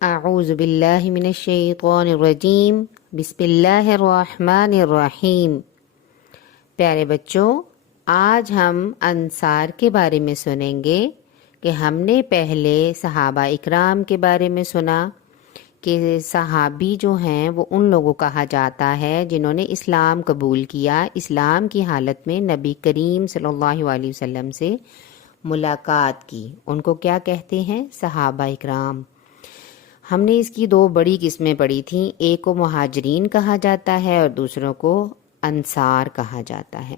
اعوذ باللہ من الشیطان الرجیم بسم اللہ الرحمن الرحیم۔ پیارے بچوں، آج ہم انصار کے بارے میں سنیں گے کہ ہم نے پہلے صحابہ اکرام کے بارے میں سنا کہ صحابی جو ہیں وہ ان لوگوں کہا جاتا ہے جنہوں نے اسلام قبول کیا، اسلام کی حالت میں نبی کریم صلی اللہ علیہ وسلم سے ملاقات کی، ان کو کیا کہتے ہیں؟ صحابہ اکرام۔ ہم نے اس کی دو بڑی قسمیں پڑھی تھیں، ایک کو مہاجرین کہا جاتا ہے اور دوسروں کو انصار کہا جاتا ہے۔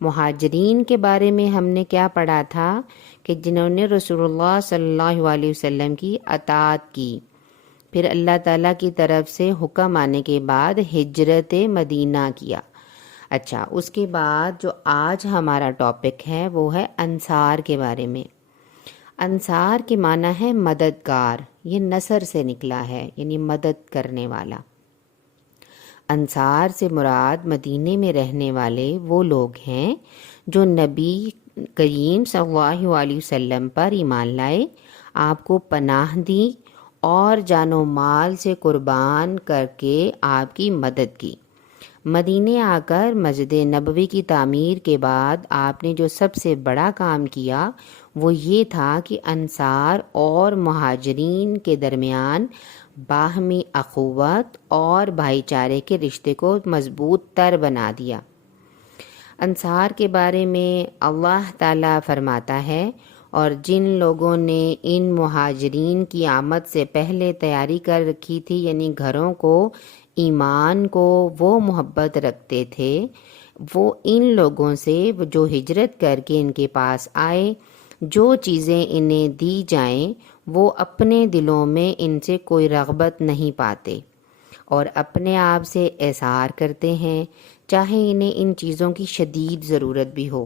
مہاجرین کے بارے میں ہم نے کیا پڑھا تھا کہ جنہوں نے رسول اللہ صلی اللہ علیہ وسلم کی اطاعت کی، پھر اللہ تعالیٰ کی طرف سے حکم آنے کے بعد ہجرت مدینہ کیا۔ اچھا، اس کے بعد جو آج ہمارا ٹاپک ہے وہ ہے انصار کے بارے میں۔ انصار کے معنی ہے مددگار، یہ نصر سے نکلا ہے، یعنی مدد کرنے والا۔ انصار سے مراد مدینے میں رہنے والے وہ لوگ ہیں جو نبی کریم صلی اللہ علیہ وسلم پر ایمان لائے، آپ کو پناہ دی اور جان و مال سے قربان کر کے آپ کی مدد کی۔ مدینے آ کر مسجد نبوی کی تعمیر کے بعد آپ نے جو سب سے بڑا کام کیا وہ یہ تھا کہ انصار اور مہاجرین کے درمیان باہمی اخوت اور بھائی چارے کے رشتے کو مضبوط تر بنا دیا۔ انصار کے بارے میں اللہ تعالیٰ فرماتا ہے، اور جن لوگوں نے ان مہاجرین کی آمد سے پہلے تیاری کر رکھی تھی، یعنی گھروں کو، ایمان کو وہ محبت رکھتے تھے، وہ ان لوگوں سے جو ہجرت کر کے ان کے پاس آئے، جو چیزیں انہیں دی جائیں وہ اپنے دلوں میں ان سے کوئی رغبت نہیں پاتے اور اپنے آپ سے اظہار کرتے ہیں، چاہے انہیں ان چیزوں کی شدید ضرورت بھی ہو۔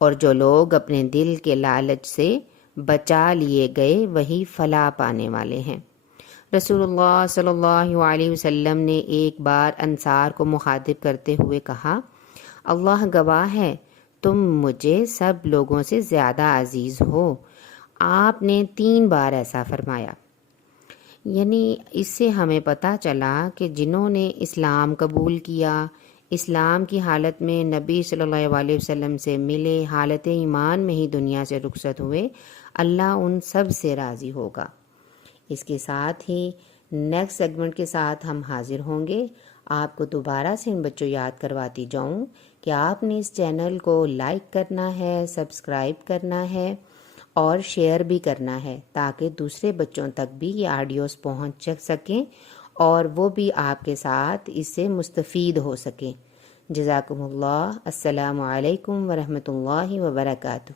اور جو لوگ اپنے دل کے لالچ سے بچا لیے گئے وہی فلاح پانے والے ہیں۔ رسول اللہ صلی اللہ علیہ وسلم نے ایک بار انصار کو مخاطب کرتے ہوئے کہا، اللہ گواہ ہے تم مجھے سب لوگوں سے زیادہ عزیز ہو۔ آپ نے 3 بار ایسا فرمایا، یعنی اس سے ہمیں پتہ چلا کہ جنہوں نے اسلام قبول کیا، اسلام کی حالت میں نبی صلی اللہ علیہ وسلم سے ملے، حالت ایمان میں ہی دنیا سے رخصت ہوئے، اللہ ان سب سے راضی ہوگا۔ اس کے ساتھ ہی نیکسٹ سیگمنٹ کے ساتھ ہم حاضر ہوں گے۔ آپ کو دوبارہ سے ان بچوں یاد کرواتی جاؤں کہ آپ نے اس چینل کو لائک کرنا ہے، سبسکرائب کرنا ہے اور شیئر بھی کرنا ہے تاکہ دوسرے بچوں تک بھی یہ آڈیوز پہنچ سکیں اور وہ بھی آپ کے ساتھ اس سے مستفید ہو سکیں۔ جزاکم اللہ۔ السلام علیکم ورحمۃ اللہ وبرکاتہ۔